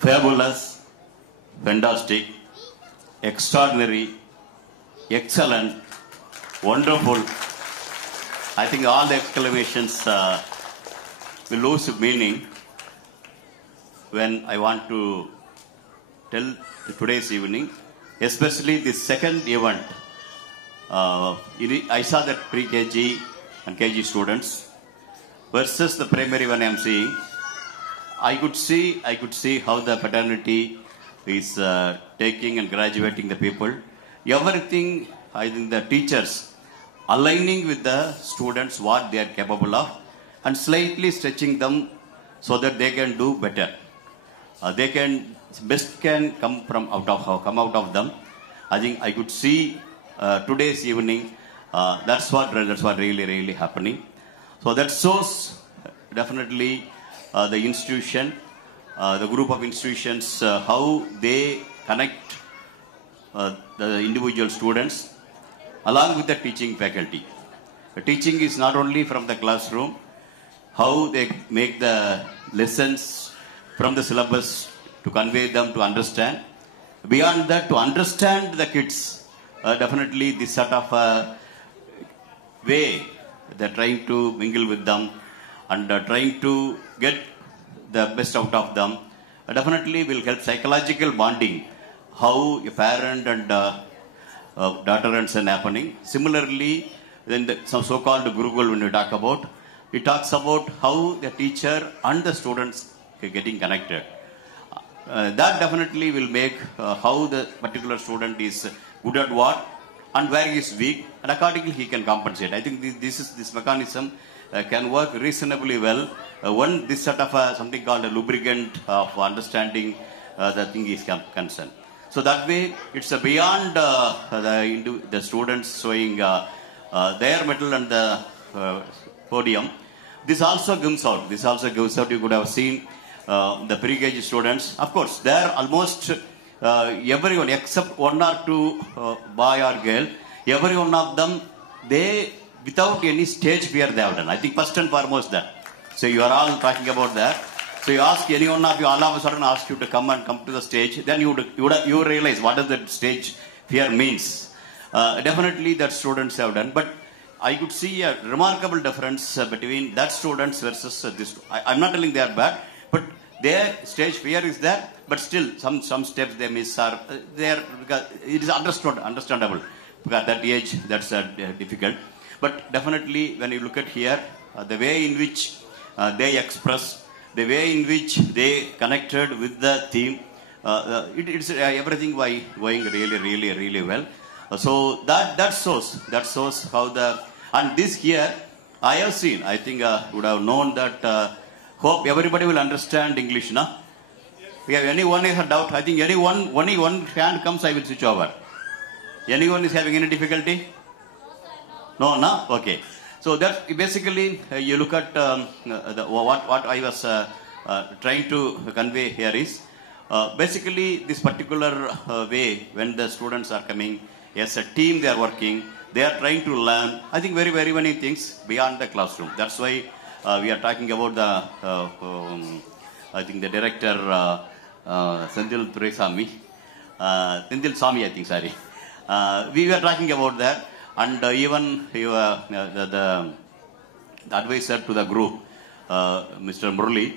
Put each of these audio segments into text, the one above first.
fabulous, fantastic, extraordinary, excellent, wonderful. I think all the exclamations will lose meaning when I want to tell today's evening, especially the second event. I saw that pre-KG and KG students versus the primary one I am seeing. I could see how the fraternity is taking and graduating the people. Everything, I think the teachers aligning with the students what they are capable of and slightly stretching them so that they can do better. Best can come out of them. I think I could see today's evening. That's what really happening. So that shows definitely the institution, the group of institutions, how they connect the individual students along with the teaching faculty. The teaching is not only from the classroom, how they make the lessons from the syllabus to convey them to understand. Beyond that, to understand the kids, definitely this sort of way they're trying to mingle with them and trying to get the best out of them, definitely will help psychological bonding, how a parent and daughter and son happening. Similarly, then some so-called Gurukul, when we talk about, it talks about how the teacher and the students are getting connected. That definitely will make how the particular student is good at what and where he is weak, and accordingly he can compensate. I think this mechanism can work reasonably well when this sort of something called a lubricant of understanding the thing is concerned. So that way, it's beyond the students showing their mettle and the podium. This also gives out. You could have seen the pre-KG students. Of course, they're almost everyone except one or two boy or girl. Every one of them, they without any stage fear they have done. I think first and foremost that. So you are all talking about that. So you ask any one of you, all of a sudden ask you to come to the stage, then you realize what does that stage fear means. Definitely that students have done, but I could see a remarkable difference between that students versus this. I'm not telling they are bad, but their stage fear is there, but still some steps they miss are there because it is understandable because at that age that's difficult. But definitely when you look at here, the way in which they express, the way in which they connected with the theme, it's everything going really well. So that shows how the, and this here I have seen, I think would have known that. Hope everybody will understand English, na? We have anyone has a doubt? I think only one hand comes, I will switch over. Anyone is having any difficulty? No, na? Okay. So that basically you look at what I was trying to convey here is basically this particular way when the students are coming as a team, they are working, they are trying to learn. I think very many things beyond the classroom. That's why we are talking about the I think the director Sendil Sami, I think, sorry. We were talking about that, and even the advisor to the group, Mr. Murli,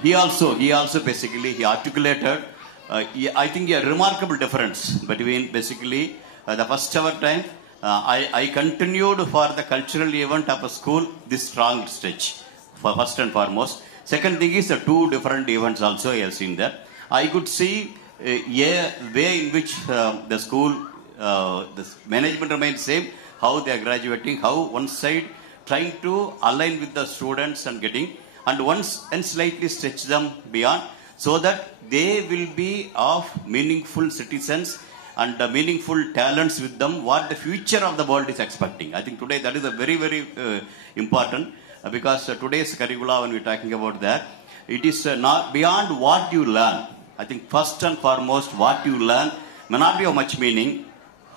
he also basically he articulated I think a remarkable difference between basically the first ever time I continued for the cultural event of a school this strong stretch for first and foremost. Second thing is the two different events also I have seen that. I could see a way in which the school, the management remains same, how they are graduating, how one side trying to align with the students and getting, and once and slightly stretch them beyond so that they will be of meaningful citizens and meaningful talents with them, what the future of the world is expecting. I think today that is a very important because today's curricula, when we're talking about that, it is not beyond what you learn. I think first and foremost what you learn may not be of much meaning.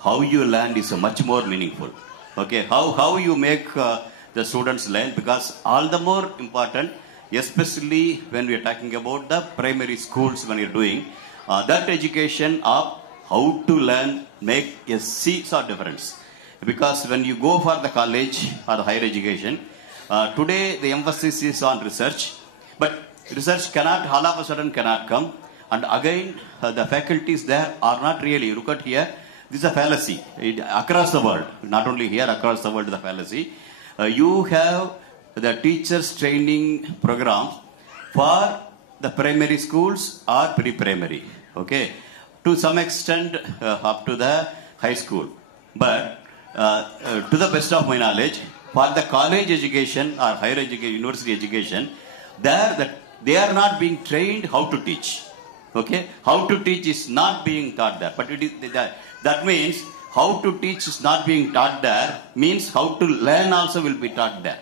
How you learn is much more meaningful. Okay, how you make the students learn, because all the more important especially when we are talking about the primary schools when you're doing, that education of how to learn make a seesaw difference. Because when you go for the college or the higher education, today the emphasis is on research, but research cannot, all of a sudden cannot come. And again, the faculties there are not really, look at here, this is a fallacy. Across the world, not only here, across the world is a fallacy. You have the teachers training programs for the primary schools or pre-primary, okay, to some extent up to the high school. But to the best of my knowledge, for the college education or higher education, university education, they are not being trained how to teach. Okay, how to teach is not being taught there. But it is, that means how to teach is not being taught there, means how to learn also will be taught there.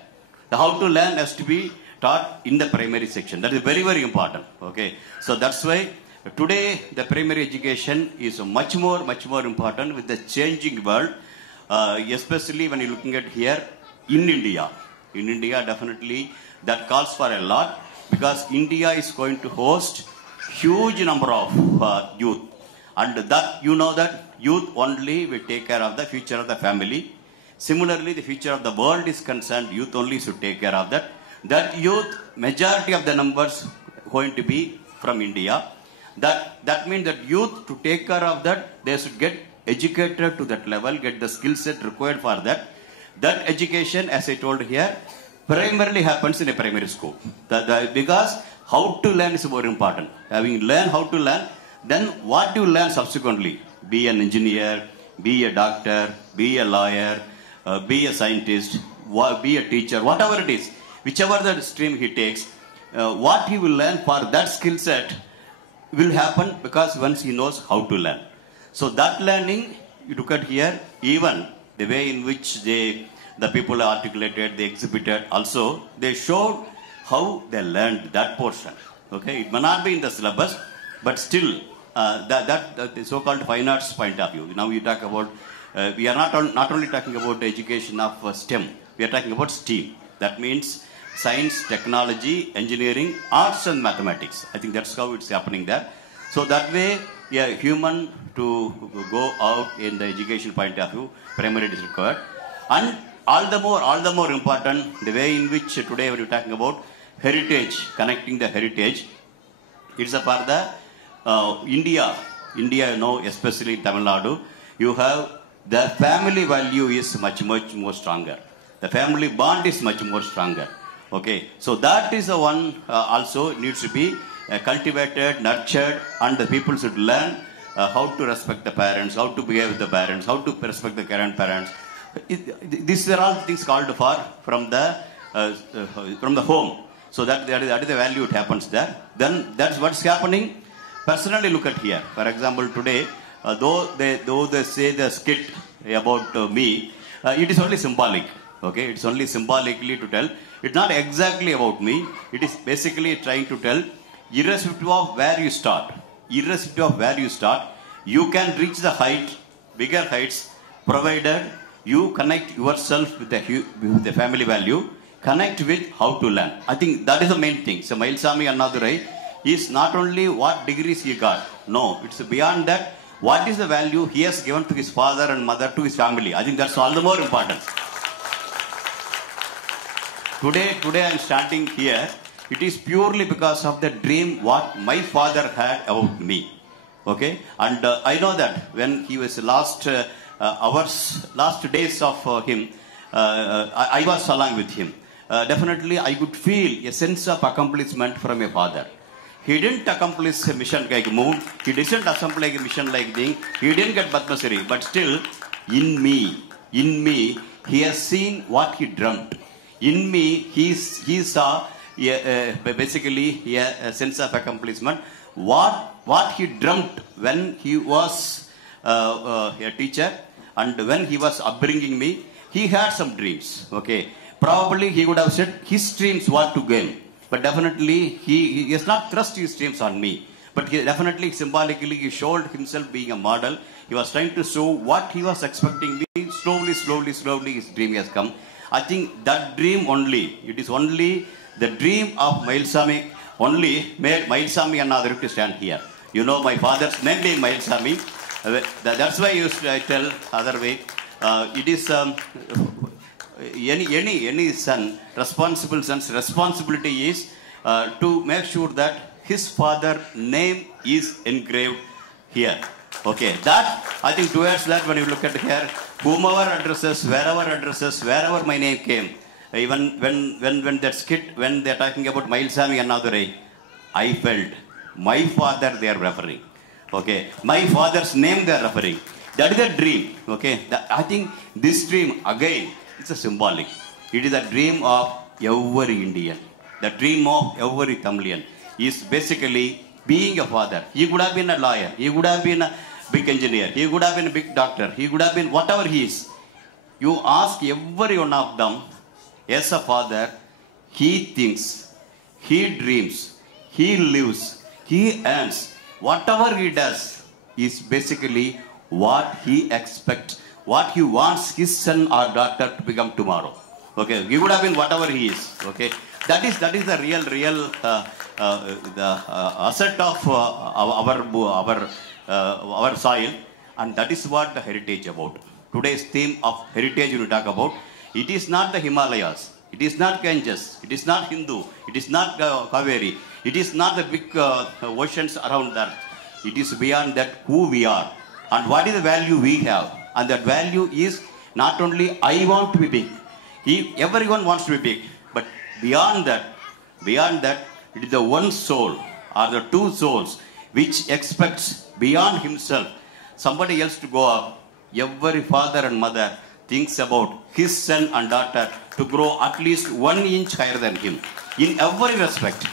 The how to learn has to be taught in the primary section. That is very, very important. Okay, so that's why today the primary education is much more important with the changing world, especially when you're looking at here in India. In India, definitely that calls for a lot, because India is going to host huge number of youth, and that you know that youth only will take care of the future of the family. Similarly, the future of the world is concerned, youth only should take care of that. That youth, majority of the numbers going to be from India. That means that youth, to take care of that, they should get educated to that level, get the skill set required for that. That education, as I told here, primarily happens in a primary school. Because how to learn is more important. Having learned how to learn, then what you learn subsequently, be an engineer, be a doctor, be a lawyer, be a scientist, be a teacher, whatever it is, whichever the stream he takes, what he will learn for that skill set will happen because once he knows how to learn. So that learning, you look at here, even the way in which the people articulated, they exhibited, also they showed how they learned that portion. Okay, it may not be in the syllabus, but still the so-called fine arts point of view. Now you talk about, we are not only talking about the education of STEM, we are talking about STEAM. That means science, technology, engineering, arts and mathematics. I think that's how it's happening there. So that way, yeah, human to go out in the education point of view, primary is required. And all the more important, the way in which today we are talking about heritage, connecting the heritage, it's a part of the India, you know, especially in Tamil Nadu, you have the family value is much more stronger. The family bond is much more stronger. Okay, so that is the one also needs to be cultivated, nurtured, and the people should learn how to respect the parents, how to behave with the parents, how to respect the grandparents. These are all things called for from the home. So that is the value it happens there. Then that's what's happening. Personally, look at here. For example, today, though they say the skit about me, it is only symbolic. Okay, it's only symbolically to tell. It's not exactly about me. It is basically trying to tell, irrespective of where you start, you can reach the height, bigger heights, provided you connect yourself with the family value, connect with how to learn. I think that is the main thing. So Mylswamy Annadurai is not only what degrees he got. No, it's beyond that. What is the value he has given to his father and mother, to his family? I think that's all the more important. Today I am standing here. It is purely because of the dream what my father had about me. Okay, and I know that when he was last days of him, I was along with him. Definitely, I could feel a sense of accomplishment from a father. He didn't accomplish a mission like moon. He didn't accomplish a mission like thing. He didn't get Padma Shri. But still, in me, he has seen what he dreamt. In me, he saw basically a sense of accomplishment. What he dreamt when he was a teacher and when he was upbringing me, he had some dreams. Okay, probably he would have said his dreams what to gain, but definitely he has not thrust his dreams on me. But he definitely symbolically he showed himself being a model. He was trying to show what he was expecting me. Slowly his dream has come. I think that dream only, it is only The dream of Mylswamy only made Mylswamy and Annadurai to stand here. You know my father's name being Mylswamy. That's why I tell other way. It is any son, responsible son's responsibility is to make sure that his father name is engraved here. Okay, that I think towards that when you look at here, whomever addresses, wherever my name came, even when that skit, when they're talking about Mylswamy and Annadurai, I felt my father they are referring. Okay, my father's name they are referring. That is a dream. Okay, I think this dream again it's a symbolic. It is a dream of every Indian. The dream of every Tamilian is basically being a father. He could have been a lawyer. He could have been a big engineer. He could have been a big doctor. He could have been whatever he is. You ask every one of them, as a father, he thinks, he dreams, he lives, he earns. Whatever he does is basically what he expects, what he wants his son or daughter to become tomorrow. Okay, he would have been whatever he is. Okay, that is the real asset of our soil, and that is what the heritage about. Today's theme of heritage we talk about. It is not the Himalayas. It is not Ganges. It is not Hindu. It is not Kaveri. It is not the big oceans around that. It is beyond that who we are and what is the value we have. And that value is not only I want to be big. Everyone wants to be big. But beyond that, it is the one soul or the two souls which expects beyond himself somebody else to go up. Every father and mother thinks about his son and daughter to grow at least 1 inch higher than him in every respect.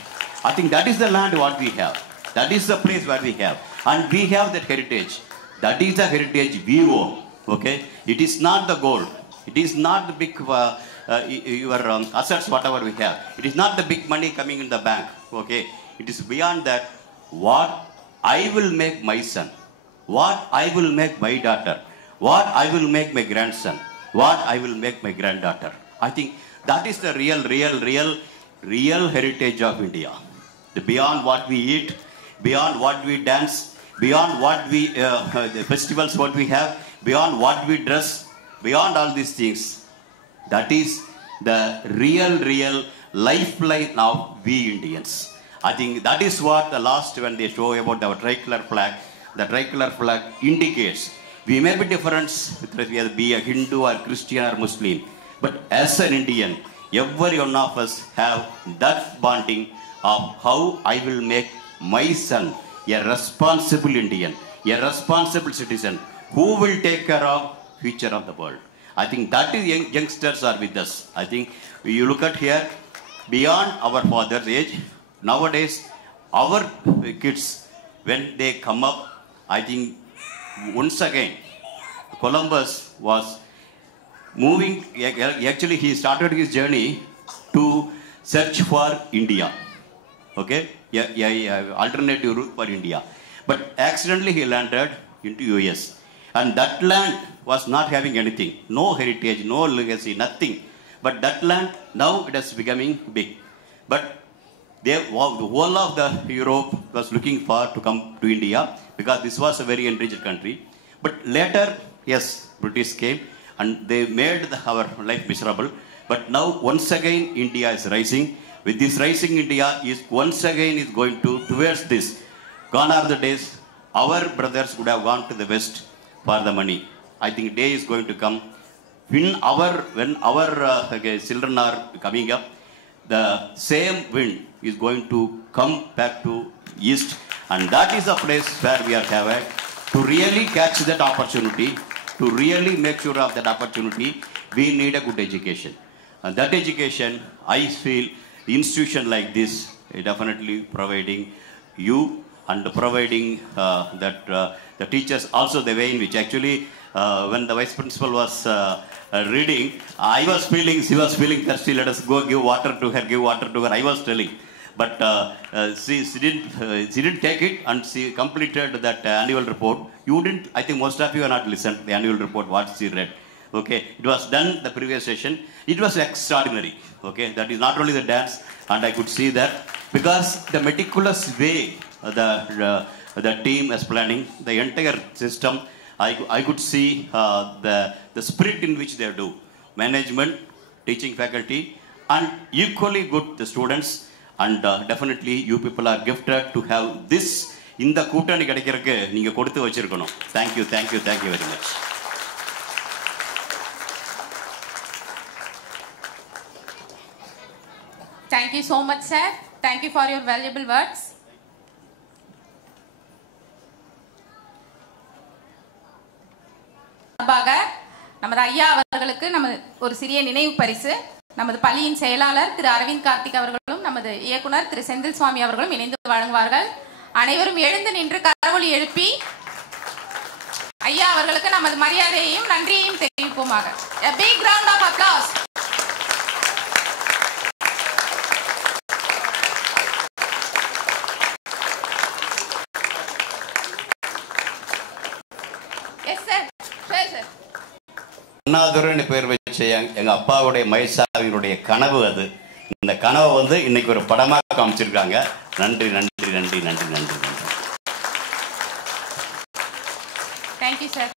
I think that is the land what we have. That is the place where we have. And we have that heritage. That is the heritage we own. Okay? It is not the gold. It is not the big your assets, whatever we have. It is not the big money coming in the bank. Okay? It is beyond that what I will make my son, what I will make my daughter, what I will make my grandson, what I will make my granddaughter. I think that is the real heritage of India. Beyond what we eat, beyond what we dance, beyond what we, the festivals what we have, beyond what we dress, beyond all these things, that is the real lifeline of we Indians. I think that is what the last when they show about our tricolor flag, the tricolor flag indicates we may be different whether be a Hindu or Christian or Muslim, but as an Indian, every one of us have that bonding of how I will make my son a responsible Indian, a responsible citizen who will take care of future of the world. I think that is youngsters are with us. I think you look at here, beyond our father's age, nowadays our kids, when they come up, I think once again, Columbus was moving, actually he started his journey to search for India. Okay? Alternative route for India. But accidentally he landed into US. And that land was not having anything. No heritage, no legacy, nothing. But that land, now it is becoming big. But the whole of the Europe was looking for to come to India because this was a very enriched country. But later, yes, British came and they made our life miserable. But now once again India is rising. With this rising India is once again is going towards this. Gone are the days our brothers would have gone to the West for the money. I think day is going to come when our children are coming up, the same wind is going to come back to East, and that is the place where we are having to really catch that opportunity, to really make sure of that opportunity. We need a good education, and that education, I feel, institution like this is definitely providing you and providing the teachers also the way in which actually when the vice principal was reading, I was feeling, she was feeling thirsty, let us go give water to her, I was telling. But she didn't take it and she completed that annual report. You didn't, I think most of you have not listened to the annual report, what she read. Okay, it was done the previous session. It was extraordinary. Okay, that is not only the dance, and I could see that because the meticulous way the team is planning the entire system. I could see the spirit in which they do management, teaching faculty, and equally good the students. And definitely you people are gifted to have this in the கூட்டணி கிடைக்கிறதுக்கு நீங்க கொடுத்து வச்சிருக்கணும். Thank you very much. Thank you so much, sir. Thank you for your valuable words. நமது ஐயா அவர்களுக்கு நமது ஒரு சிறிய நினைவு பரிசு நமது பள்ளியின் செயலாளர் திரு அரவிந்த் கார்த்திக் அவர்களும் நமது இயக்குனர் திரு செந்தில் சுவாமி அவர்களும் இணைந்து வழங்குவார்கள். அனைவரும் எழுந்து நின்று கரவொலி எழுப்பி ஐயா அவர்களுக்கு நமது மரியாதையையும் நன்றியையும் தெரிவிப்போமாக. A big round of applause. Yes sir. Sure sir. அண்ணாதுரைன்னு பேர் வச்ச எங்க அப்பாவுடைய மைல்சாவியினுடைய கனவு அது. இந்த கனவை வந்து இன்னைக்கு ஒரு படமாக காமிச்சிருக்காங்க. நன்றி. Thank you sir.